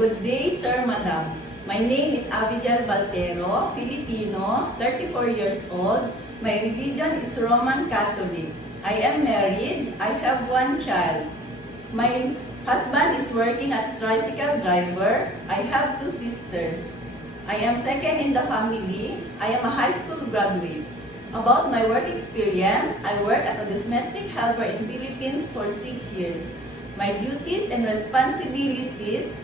Good day, Sir, Madam. My name is Abigail Valtero, Filipino, 34 years old. My religion is Roman Catholic. I am married. I have one child. My husband is working as a tricycle driver. I have two sisters. I am second in the family. I am a high school graduate. About my work experience, I work as a domestic helper in Philippines for 6 years. My duties and responsibilities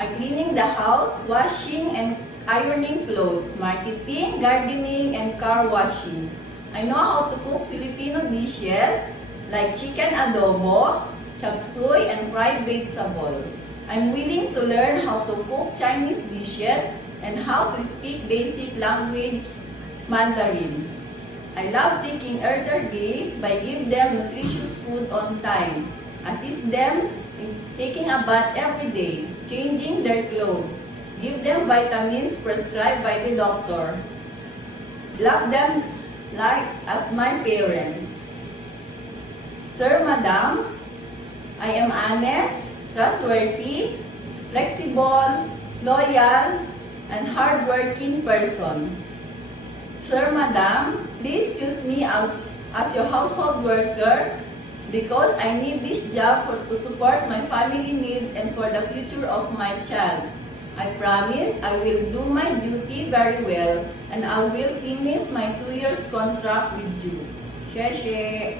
are cleaning the house, washing and ironing clothes, marketing, gardening, and car washing. I know how to cook Filipino dishes like chicken adobo, chop suey, and fried vegetable. I'm willing to learn how to cook Chinese dishes and how to speak basic language Mandarin. I love taking elderly by give them nutritious food on time, assist them in taking a bath every day, changing their clothes, give them vitamins prescribed by the doctor. Love them like as my parents. Sir, Madam, I am honest, trustworthy, flexible, loyal, and hardworking person. Sir, Madam, please choose me as your household worker because I need this job to support my family needs and for the future of my child. I promise I will do my duty very well and I will finish my 2 years contract with you. Sheshe.